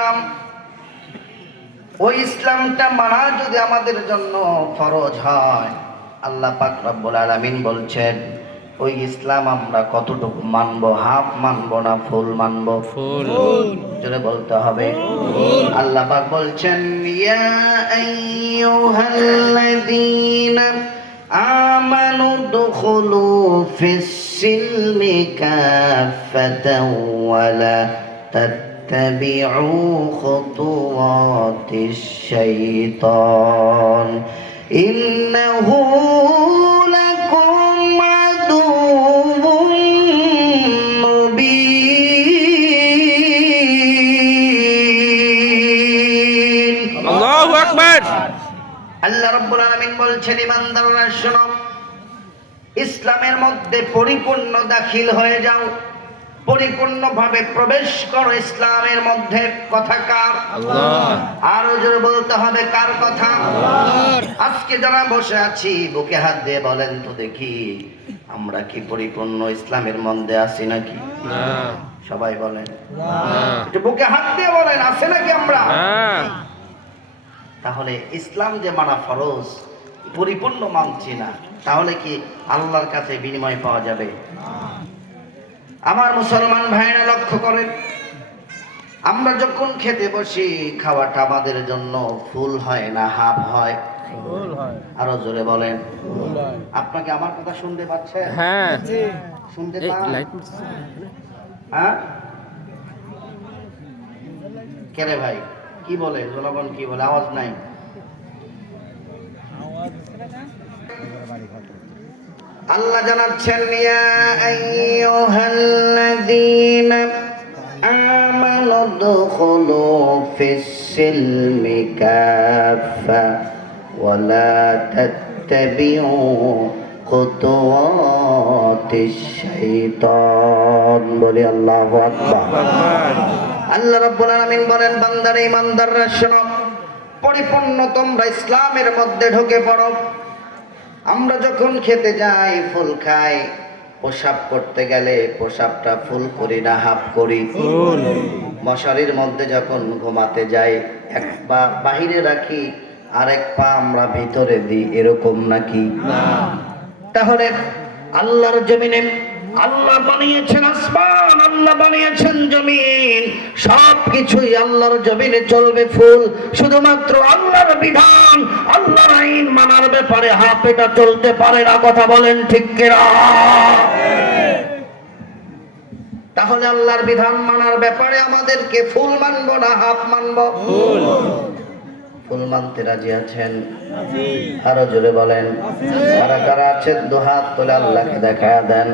ইসলাম, ওই ইসলামটা মানা যদি আমাদের জন্য ফরজ হয়, আল্লাহ পাক রব্বুল আলামিন বলছেন ওই ইসলাম আমরা কতটুকু মানবো, হাফ মানবো না ফুল মানবো? ফুল। জোরে বলতে হবে। আল্লাহ পাক বলছেন ইয়া আইয়ুহাল্লাযীনা আমানু দুখুলু ফিস-সিলমি কাফাতাও ওয়া লা তাত্তাবিউ খুতুওয়াতিশ শাইতান ইন্নাহু লাকুম আদুউম মুবিন। আল্লাহু আকবার। আল্লাহ রাব্বুল আলামিন বলছেন ইমানদাররা শোনো, ইসলামের মধ্যে পরিপূর্ণ দাখিল হয়ে যাও, পরিপূর্ণভাবে প্রবেশ করো ইসলামের মধ্যে। কথা কার? আল্লাহ। আরো জোরে বলতে হবে কার কথা? আল্লাহর। আজকে যারা বসে আছি বুকে হাত দিয়ে বলেন তো দেখি, আমরা কি পরিপূর্ণ ইসলামের মধ্যে আছি নাকি? না। সবাই বলেন না। একটু বুকে হাত দিয়ে বলেন, আছে নাকি আমরা? না। তাহলে ইসলাম যে মানা ফরজ, পরিপূর্ণ মানছি না, তাহলে কি আল্লাহর কাছে বিনিময় পাওয়া যাবে? আমার মুসলমান ভাইরা লক্ষ্য করেন, আমরা যখন খেতে বসি খাওয়াটা আমাদের জন্য ফুল হয় না হাফ হয়? আরো জোরে বলেন। আপনাকে আমার কথা শুনতে পাচ্ছেন? হ্যাঁ। শুনতে এই পান? লাইট হ্যাঁ কেরে ভাই কি বলে, জনগণ কি বলে? আওয়াজ নাই। আল্লাহ জানাচ্ছেন ইয়া আইয়ুহাল্লাযীনা আমানু দুখুলু ফিস-সিলমি কাফা ওয়া লা তাত্তাবিউ খুতুওয়াতিশ শাইতান। বলি আল্লাহু আকবার। আল্লাহ রাব্বুল আলামিন বলেন বান্দারে ইমানদাররা শোনো, পরিপূর্ণ তোমরা ইসলামের মধ্যে ঢুকে পড়ো। আমরা যখন খেতে যাই ফুল খাই, প্রসাব করতে গেলে প্রসাবটা ফুল করি না হাফ করি? ফুল। মশারির মধ্যে যখন ঘুমাতে যাই এক পা বাহিরে রাখি আরেক পা আমরা ভিতরে দিই, এরকম নাকি? না। তাহলে আল্লাহর জমিনে আল্লাহ বানিয়েছেন আসমান, আল্লাহ বানিয়েছেন জমিন, সবকিছুই আল্লাহর জমিনে চলবে ফুল। শুধুমাত্র আল্লাহর বিধান, আল্লাহর আইন মানার ব্যাপারে হাফ এটা চলতে পারে না। কথা বলেন ঠিক কিনা? তাহলে আল্লাহর বিধান মানার ব্যাপারে আমাদেরকে ফুল মানবো না হাফ মানবো? ফুল। ফুল মানতে রাজি আছেন? আরো জোরে বলেন। কারা কারা আছেন দু হাত তুলে আল্লাহকে দেখা দেন।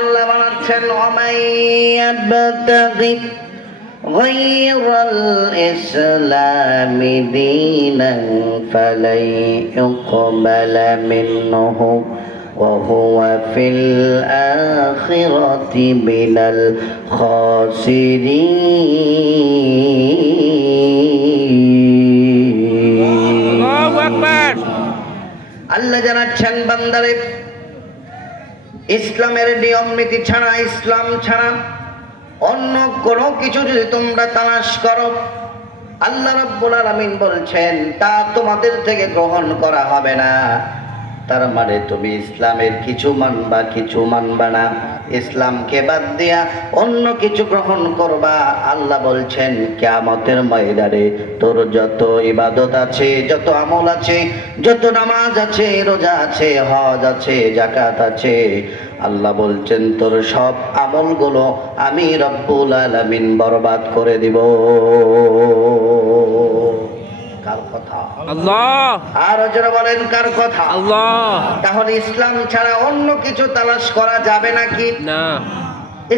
আল্লাহ বানাচ্ছেন ওমাইয়াবতাগি গায়রাল ইসলামি দীনান ফালাই ইউকবালা মিনহু ওয়া হুয়া ফিল আখিরাতি মিনাল খাসিরিন। আল্লাহু আকবার। আল্লাহ জানাচ্ছেন বান্দারে, ইসলামের নিয়ম নীতি ছাড়া, ইসলাম ছাড়া অন্য কোনো কিছু যদি তোমরা তালাশ করো, আল্লাহ রাব্বুল আলামিন বলছেন তা তোমাদের থেকে গ্রহণ করা হবে না। তার মানে তুমি ইসলামের কিছু মানবা, কিছু মানবা না। ইসলামকে বাদ দিয়া অন্য কিছু গ্রহণ করবা। আল্লাহ বলছেন কিয়ামতের ময়দানে তোর যত ইবাদত আছে, যত আমল আছে, যত নামাজ আছে, রোজা আছে, হজ আছে, যাকাত আছে, আল্লাহ বলছেন তোর সব আমলগুলো আমি রব্বুল আলামিন বরবাদ করে দিব। কার কথা? আল্লাহ। আর যারা বলেন কার কথা? আল্লাহ। তাহলে ইসলাম ছাড়া অন্য কিছু তালাশ করা যাবে নাকি? না।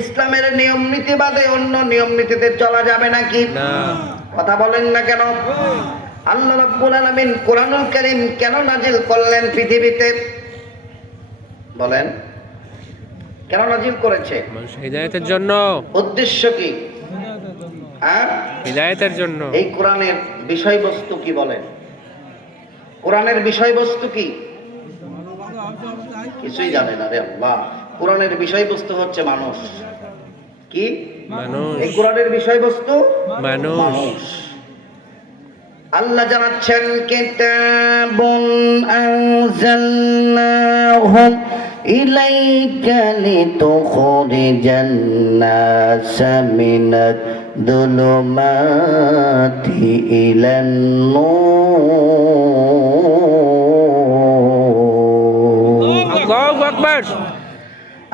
ইসলামের নিয়ম নীতি বাদে অন্য নিয়ম নীতিতে চলা যাবে নাকি? না। কথা বলেন না কেন? আল্লাহ রাব্বুল আলামিন কোরআনুল কারীম কেন নাজিল করলেন পৃথিবীতে? বলেন কেন নাজিল করেছে? মানুষ হিদায়াতের জন্য। উদ্দেশ্য কি? হ্যাঁ, হিদায়াতের জন্য। এই কোরআনের বিষয়বস্তু কি বলেন? কোরআনের বিষয়বস্তু কি? কিছুই জানে না রে আল্লাহ। কোরআনের বিষয়বস্তু হচ্ছে মানুষ। কি? মানুষ। এই কোরআনের বিষয়বস্তু মানুষ। মানুষ। আল্লাহ জানাচ্ছেন কিতাবুন আনজালনাহু ইলাইকা লিতুখরিজান নাসা মিনাদ দুলুমাতি ইলান নূর। আল্লাহু আকবার।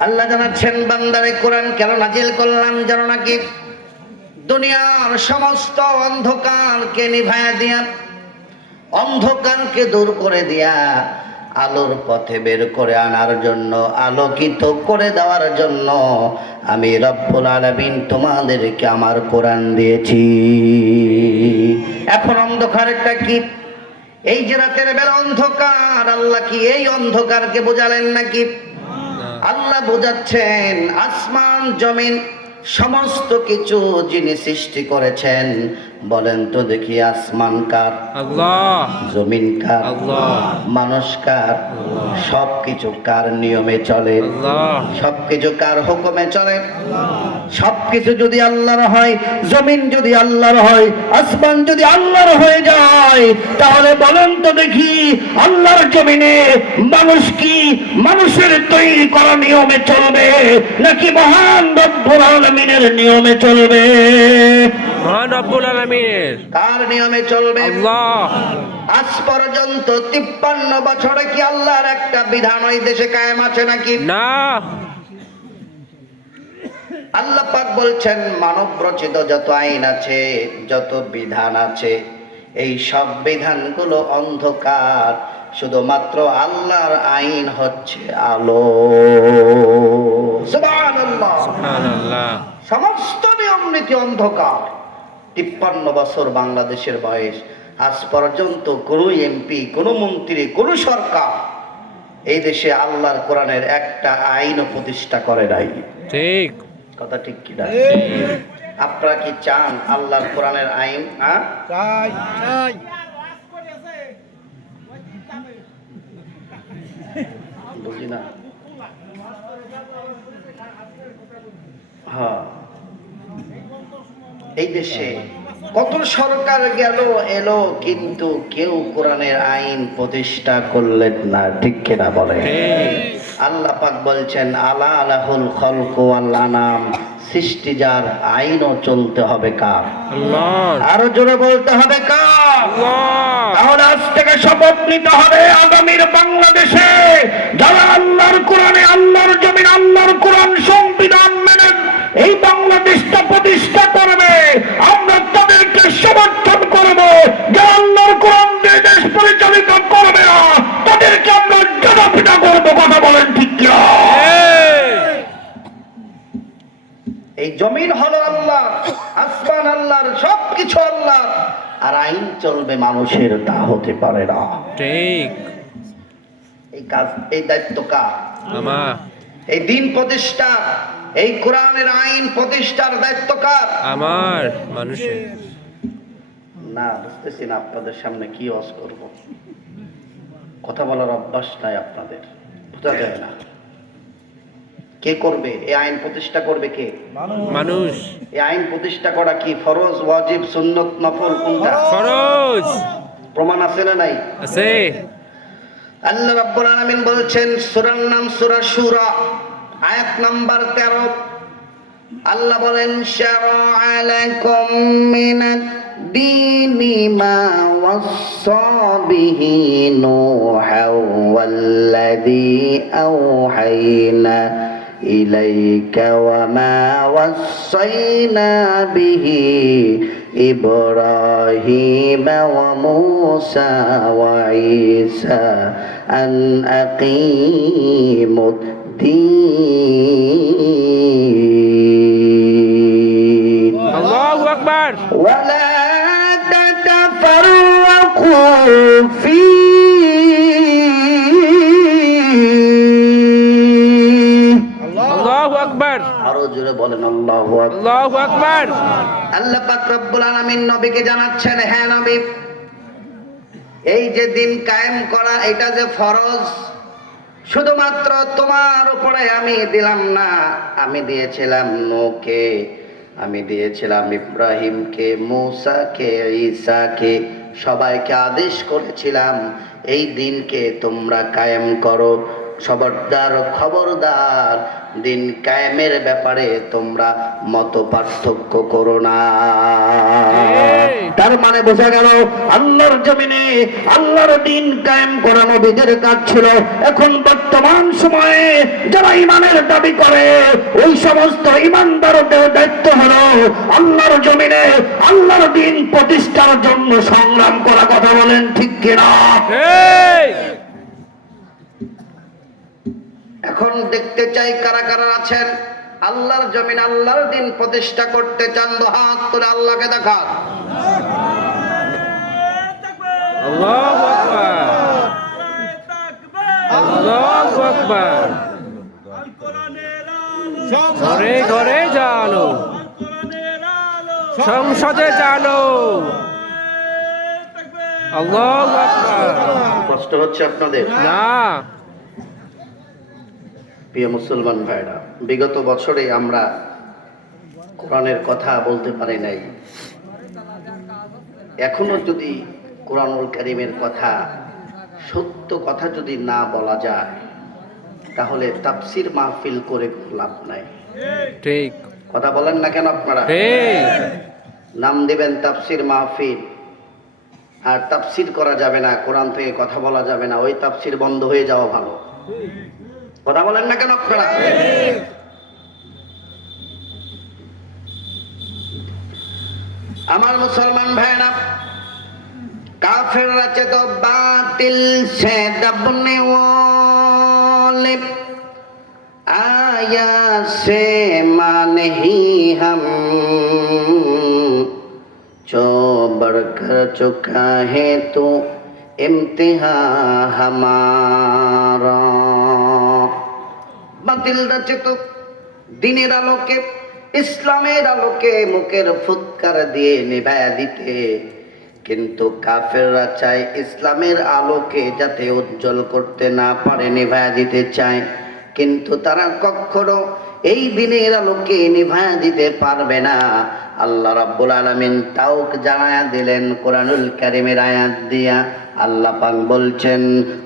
আল্লাহ জানাচ্ছেন বান্দারে কোরআন কেন নাজিল করলাম জানো নাকি? দুনিয়ার সমস্ত অন্ধকারকে নিভায়া দিয়া, অন্ধকারকে দূর করে দিয়া আলোর পথে বের করে আনার জন্য, আলোকিত করে দেওয়ার জন্য আমি রব্বুল আলামিন তোমাদেরকে আমার কোরআন দিয়েছি। এখন অন্ধকারটা কি? এই যে রাতের বেলা অন্ধকার, আল্লাহ কি এই অন্ধকারকে বোঝালেন নাকি? আল্লাহ বোঝাচ্ছেন আসমান জমিন সমস্ত কিছু যিনি সৃষ্টি করেছেন। বলেন তো দেখি, আসমান কার? আল্লাহ। জমিন কার? আল্লাহ। মানুষ কার? সবকিছু কার নিয়মে চলে? আল্লাহ। সবকিছু কার হুকুমে চলে? সবকিছু যদি আল্লাহর হয়, জমিন যদি আল্লাহর হয়, আসমান যদি আল্লাহর হয়ে যায়, তাহলে বলেন তো দেখি, আল্লাহর জমিনে মানুষ কি মানুষের তৈরি করা নিয়মে চলবে, নাকি মহান রব্বুল আলামিনের নিয়মে চলবে? মহান রব্বুল আলামিনের। কার নিয়মে চলবে? আল্লাহ। আজ পর্যন্ত 53 বছরে কি আল্লাহর একটা বিধান ওই দেশে কায়েম আছে নাকি? না। আল্লাহ পাক বলছেন মানব রচিত যত আইন আছে, যত বিধান আছে, এই সব বিধানগুলো অন্ধকার, শুধুমাত্র আল্লাহর আইন হচ্ছে আলো। সুবহানাল্লাহ। সুবহানাল্লাহ। সমস্ত নিয়ম নীতি অন্ধকার। 53 বছর বাংলাদেশের বয়স, আজ পর্যন্ত কোনো এমপি, কোনো মন্ত্রী, কোনো সরকার এই দেশে আল্লাহর কোরআনের একটা আইনও প্রতিষ্ঠা করে নাই। ঠিক। কথা ঠিক কি না? আপনারা কি চান আল্লাহর কোরআনের আইন? বুঝি না। হ্যাঁ, এই দেশে কত সরকার গেল এলো, কিন্তু কেউ কোরআনের আইন প্রতিষ্ঠা করলেন না। ঠিক কিনা বলে? আল্লাহ পাক বলছেন আলা আলাহুল খলকু ওয়াল আনাম, সৃষ্টি যার, আইনও চলতে হবে কার? আল্লাহ। আরো জোরে বলতে হবে কার? আল্লাহ। তাহলে আজ থেকে শপথ নিতে হবে, আগামীর বাংলাদেশে যারা আল্লাহর কোরআনে, আল্লাহর জমিন, আল্লাহর কোরআন সংবিধান মেনে এই বাংলাদেশটা প্রতিষ্ঠা করবে, আমরা তাদেরকে সমর্থন করব। যারা আল্লাহর কোরআন দিয়ে দেশ পরিচালিত করবে না, তাদেরকে আমরা জনপিটা করবো। কথা বলেন ঠিক কি? এই জমিন হলো আল্লাহ, আসমান আল্লাহর, সবকিছু আল্লাহ, আর আইন চলবে মানুষের, তা হতে পারে না। ঠিক। এই কাজ, এই দায়িত্ব কার? আমার। এই দিন প্রতিষ্ঠা, এই কোরআনের আইন প্রতিষ্ঠার দায়িত্ব কার? আমার। মানুষের। না, বুঝতেছি না আপনাদের সামনে কি ওয়াজ করব। কথা বলার অভ্যাস নাই আপনাদের, বোঝা যায় না। কে করবে এই আইন প্রতিষ্ঠা? করবে কে? মানুষ। এই আইন প্রতিষ্ঠা করা কি ফরজ, ওয়াজিব, সুন্নত, নফল, কোনটা? ফরজ। প্রমাণ আছে না নাই? আছে। আল্লাহ রাব্বুল আলামিন বলছেন, সূরার নাম সূরা শুরা, আয়াত নাম্বার 13। আল্লাহ বলেন শারা'a লাকুম মিনাদ দীনি মা ওয়াসসা বিহি নূহা ওয়াল্লাযী আওহাইনা ইলাইকা ওয়া মা ওয়াসাইনা বিহি إبراهيم وموسى وعيسى أن أقيموا الدين الله أكبر ولا تتفرقوا فيه الله أكبر আরো জোরে বলেন আল্লাহু আকবার। الله أكبر আল্লাহ পাক রব্বুল আলামিন নবীকে জানাচ্ছেন, হ্যাঁ নবী, এই যে দিন কায়েম করা এটা যে ফরজ, শুধুমাত্র তোমার উপরে আমি দিলাম না, আমি দিয়েছিলাম নূহকে, আমি দিয়েছিলাম ইব্রাহিমকে, মূসাকে, ঈসাকে, সবাইকে আদেশ করেছিলাম এই দিনকে তোমরা কায়েম করো। খবরদার খবরদার, দিন কায়েমের ব্যাপারে তোমরা মত পার্থক্য করো না। তার মানে বোঝা গেল আল্লাহর জমিনে আল্লাহর দিন কায়েম করা নবীদের কাজ ছিল। এখন বর্তমান সময়ে যারা ইমানের দাবি করে ওই সমস্ত ইমানদারদের দায়িত্ব হলো আল্লাহর জমিনে আল্লাহর দিন প্রতিষ্ঠার জন্য সংগ্রাম করা। কথা বলেন ঠিক কিনা? এখন দেখতে চাই কারা কারা আছেন আল্লাহর জমিন আল্লাহর দিন প্রতিষ্ঠা করতে চান। হাত তুলে আল্লাহকে দেখা। আল্লাহু আকবার, আল্লাহু আকবার। ঘরে ঘরে জানো, সংসদে জানো। আল্লাহু আকবার। কষ্ট হচ্ছে আপনাদের না, প্রিয় মুসলমান ভাইরা, বিগত বছরে আমরা কোরআনের কথা বলতে পারি নাই। এখনো যদি কোরআনুল কারীমের কথা, সত্য কথা যদি না বলা যায় তাহলে তাফসীর মাহফিল করে কোনো লাভ নাই। ঠিক কথা বলেন না কেন আপনারা? ঠিক। নাম দিবেন তাফসীর মাহফিল, আর তাফসীর করা যাবে না, কোরআন থেকে কথা বলা যাবে না, ওই তাফসীর বন্ধ হয়ে যাওয়া ভালো। কথা বলেন না কেন আপনারা? আমার মুসলমান ভাইরা, কাফেররা चे तो बातिल से दबने वाले, आया से माने ही हम, जो बढ़कर चुका है तो इम्तिहा हमारा। বাতিল রচিত দিনের আলোকে, ইসলামের আলোকে মুখের ফুৎকার দিয়ে নিভায়া দিতে, কিন্তু কাফেররা চায় ইসলামের আলোকে যাতে উজ্জ্বল করতে না পারে নিভায়া দিতে চায়, কিন্তু তারা কখনো এই দিনের আলোকে নিভায়া দিতে পারবে না। আল্লাহ রাব্বুল আলামিন তাও জানায়া দিলেন কোরআনুল কারীমের আয়াত দিয়া। আল্লাহ পাক বলছেন,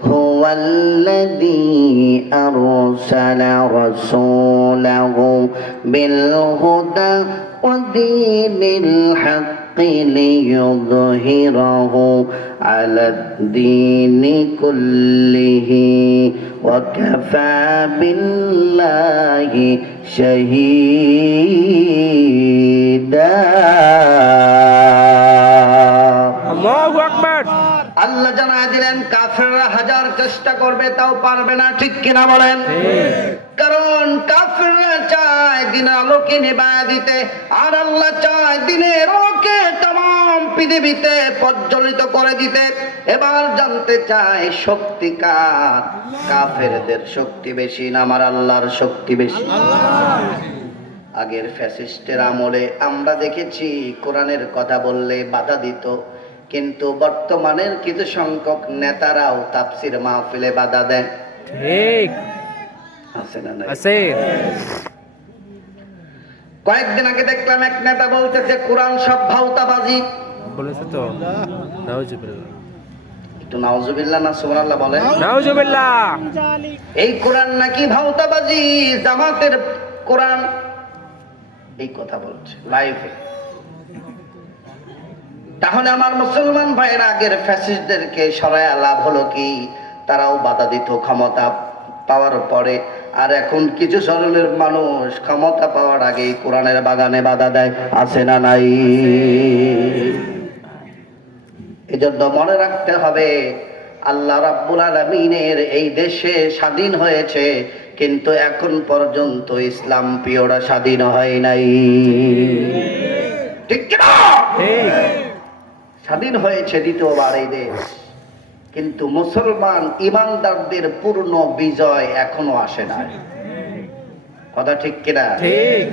হুয়াল্লাযী আরসালা রাসূলাহু বিল হুদা ওয়া দীনিল হাক্কি লিইয়ুযহিরাহু আলাদ-দীনি কুল্লিহি ওয়া কাফা বিল্লাহি শাহীদা। আল্লাহু আকবার। আল্লাহ জানায় দিলেন কাফেররা হাজার চেষ্টা করবে তাও পারবে না। ঠিক কিনা বলেন? কারণ কাফেররা চায় দিনের আলোকে নিভায়া দিতে, আর আল্লাহ চায় দিনের আলোকে तमाम পৃথিবীতে প্রজ্বলিত করে দিতে। এবার জানতে চায় শক্তি কার? কাফেরদের শক্তি বেশি না আমার আল্লাহর শক্তি বেশি? আগের ফ্যাসিস্টের আমলে আমরা দেখেছি কোরআনের কথা বললে বাধা দিত, কিন্তু বর্তমানের কিছু সংখ্যক নেতারাও তাফসীর মাহফিলে বাধা দেয়। ঠিক আছে না নাই? আছে। কয়েকদিন আগে দেখলাম এক নেতা বলতেছে কোরআন সব ভাউতাবাজি। বলেছে তো, নাউজুবিল্লাহ। একটু নাউজুবিল্লাহ না সুবহানাল্লাহ বলেন। নাউজুবিল্লাহ। এই কোরআন নাকি ভাউতাবাজি, জামাতের কোরআন, এই কথা বলছে লাইভে। তাহলে আমার মুসলমান ভাইয়ের আগের ফ্যাসিস্টদেরকে সরায়া লাভ হলো কি? তারাও বাধা দিত ক্ষমতা পাওয়ার পরে, আর এখন কিছু ধরনের মানুষ ক্ষমতা পাওয়ার আগেই কোরআনের বাগানে বাধা দেয়। আছে না নাই? এজন্য মনে রাখতে হবে আল্লাহ রাব্বুল আলামিনের এই দেশে স্বাধীন হয়েছে, কিন্তু এখন পর্যন্ত ইসলাম প্রিয়রা স্বাধীন হয় নাই। ঠিক কি না? স্বাধীন হয়েছে দ্বিতীয়বার এই দেশ, কিন্তু মুসলমান ইমানদারদের পূর্ণ বিজয় এখনো আসে না। কথা ঠিক কিনা? ঠিক।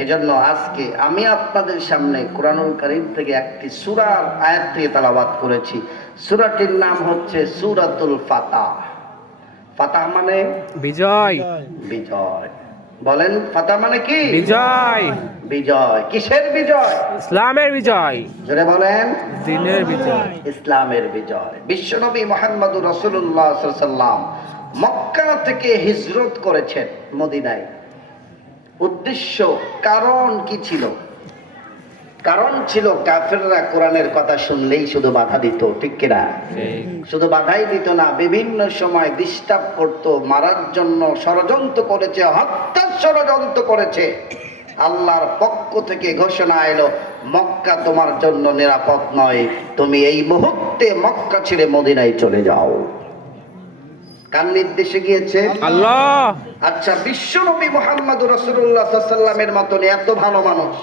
এজন্য আজকে আমি আপনাদের সামনে কোরআনুল কারীম থেকে একটি সূরার আয়াত থেকে তেলাওয়াত করেছি। সূরাটির নাম হচ্ছে সূরাতুল ফাতাহ। ফাতাহ মানে বিজয়। বিজয়। বলেন ফাতাহ মানে কি? বিজয়। বিজয়। কিসের বিজয়? ইসলামের বিজয়। জোরে বলেন। দিনের বিজয়। ইসলামের বিজয়। বিশ্বনবী মুহাম্মদুর রাসূলুল্লাহ সাল্লাল্লাহু আলাইহি ওয়াসাল্লাম মক্কা থেকে হিজরত করেছেন মদিনায়। উদ্দেশ্য, কারণ কি ছিল? কারণ ছিল কাফেররা কোরআনের কথা শুনলেই শুধু বাধা দিত, ঠিক কিনা? শুধু বাধাই দিত না, বিভিন্ন সময় ডিস্টার্ব করত, মারার জন্য ষড়যন্ত্র করেছে, হত্যার ষড়যন্ত্র করেছে। আল্লাহর পক্ষ থেকে ঘোষণা এলো, মক্কা তোমার জন্য নিরাপদ নয়, তুমি এই মুহূর্তে মক্কা ছেড়ে মদিনায় চলে যাও। কার নির্দেশে গিয়েছে? আল্লাহ। আচ্ছা, বিশ্বনবী মুহাম্মদুর রাসূলুল্লাহ সাল্লাল্লাহু আলাইহি ওয়াসাল্লামের মতন এত ভালো মানুষ,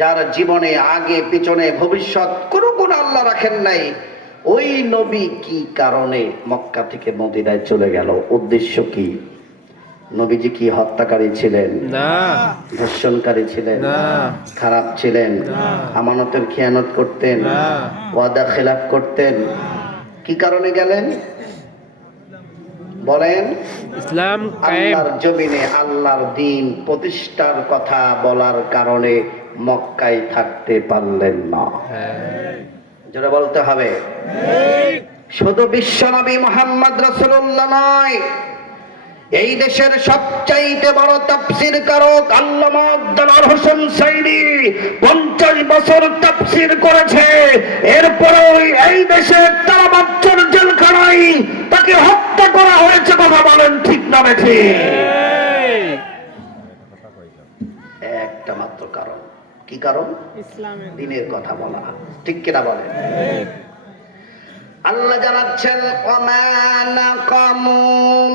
যার জীবনে আগে পিছনে ভবিষ্যৎ কোনো গুণ আল্লাহ রাখেন নাই, ওই নবী কি কারণে মক্কা থেকে মদিনায় চলে গেল? উদ্দেশ্য কি? নবীজি কি হত্যাকারী ছিলেন? না। ধর্ষণকারী ছিলেন? না। খারাপ ছিলেন? না। আমানতের খেয়ানত করতেন? না। ওয়াদা খেলাফ করতেন? কি কারণে গেলেন বলেন? ইসলাম কায়েম। আল্লাহর জমিনে আল্লাহর দ্বীন প্রতিষ্ঠার কথা বলার কারণে মক্কায় থাকতে পারলেন না। যেটা বলতে হবে, শুধু বিশ্বনবী মুহাম্মদ রাসূলুল্লাহ নয়, এই দেশের সবচাইতে বড় তাফসীর কারক আল্লামা আব্দুল হোসেন সাইদি 50 বছর তাফসীর করেছে। এরপরেও এই দেশে 13 বছর জেলখানায় তাকে হত্যা করা হয়েছে। কথা বলেন ঠিক না বেঠিক? একটা মাত্র কারণ। কি কারণ? ইসলামের দ্বীনের কথা বলা, ঠিক কিনা বলেন? আল্লাহ জানাচ্ছেন, ওয়ামা নাকামু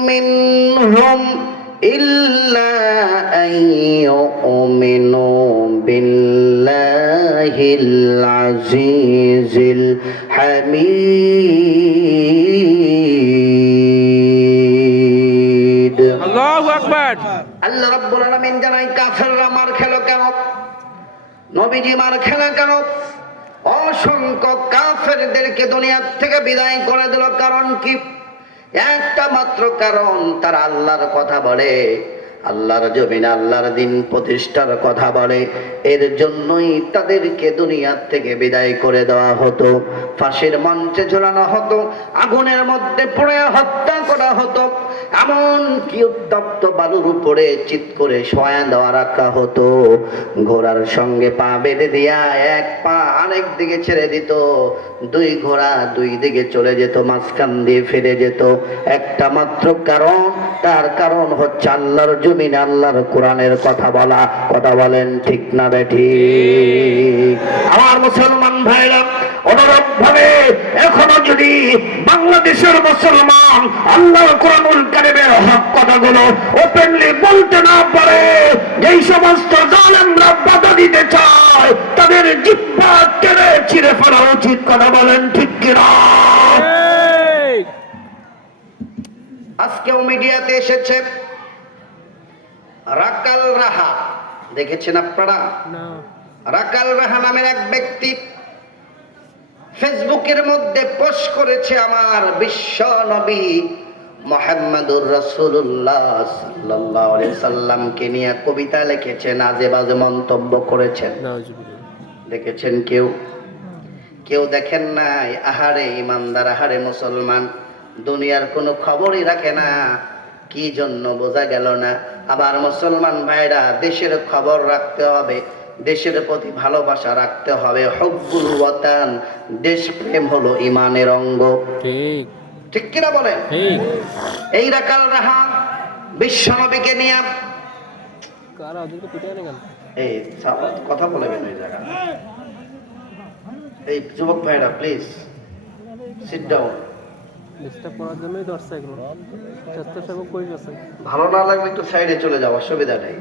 মিনহুম ইল্লা আইয়ুমিনু বিল্লাহিল আজিজিল হামিদ। আল্লাহু আকবার। আল্লাহ রাব্বুল আলামিন জানাই, কাফেররা মার খেলো কেন? নবীজি মার খেলা কেন? অসংখ্য কাফেরদেরকে দুনিয়ার থেকে বিদায় করে দিল। কারণ কি? একটা মাত্র কারণ, তারা আল্লাহর কথা বলে, আল্লাহর জমিনে আল্লাহর দ্বীন প্রতিষ্ঠার কথা বলে। এর জন্যই তাদেরকে দুনিয়ার থেকে বিদায় করে দেওয়া হতো, ফাঁসির মঞ্চে ঝোলানো হতো, আগুনের মধ্যে পুড়ে হত্যা করা হতো, এমন কি উত্তপ্ত বালুর উপরে চিৎ করে শোয়া দেওয়া রাখা হতো। ঘোড়ার সঙ্গে পা বেঁধে দিয়া এক পা আরেক দিকে ছেড়ে দিত, দুই ঘোড়া দুই দিকে চলে যেত, মাঝখান দিয়ে ফিরে যেত। একটা মাত্র কারণ, তার কারণ হচ্ছে আল্লাহর জমিনে আল্লাহর কোরআনের কথা বলা। কথা বলেন ঠিক না বেঠিক? আমার মুসলমান ভাইরা, অনুরূপ ভাবে এখনো যদি বাংলাদেশের মুসলমান আল্লাহর কোরআনুল কারীমের হক কথাগুলো ওপেনলি বলতে না পারে, যেই সমস্ত জালেমরা বাধা দিতে চায়, তাদের জিহ্বা টেনে ছিঁড়ে ফেলা উচিত। কথা বলেন ঠিক কিনা? আজকেও মিডিয়াতে এসেছে রাকাল রাহা, দেখেছেন আপনারা? না। রাকাল রাহা নামের এক ব্যক্তি ফেসবুকের মধ্যে পোস্ট করেছে, আমার বিশ্ব নবী মুহাম্মদুর রাসূলুল্লাহ সাল্লাল্লাহু আলাইহি সাল্লামকে নিয়ে কবিতা লিখেছেন, আজে বাজে মন্তব্য করেছেন। দেখেছেন কেউ? কেউ দেখেন নাই? আহারে ইমানদার, আহারে মুসলমান, দুনিয়ার কোনো খবরই রাখে না। কি জন্য বোঝা গেল না? আবার মুসলমান ভাইরা, দেশের খবর রাখতে হবে, দেশের প্রতি ভালোবাসা রাখতে হবে। হুব্বুল ওয়াতান, দেশপ্রেম হলো ইমানের অঙ্গ। ঠিক। ঠিক কিনা বলেন? ঠিক। এই রাকাল রাহা বিশ্বনবীকে নিয়ে কারা ওদেরকে পিটায় না কেন? এই কথা বলবেন ওই জায়গা। এই যুবক ভাইরা প্লিজ সিট ডাউন। ডিস্টার্ব করার জন্যই দর্শক এগুলো। স্বেচ্ছাসেবক কই গেছে? ভালো না লাগলে একটু সাইডে চলে যাও, অসুবিধা নেই।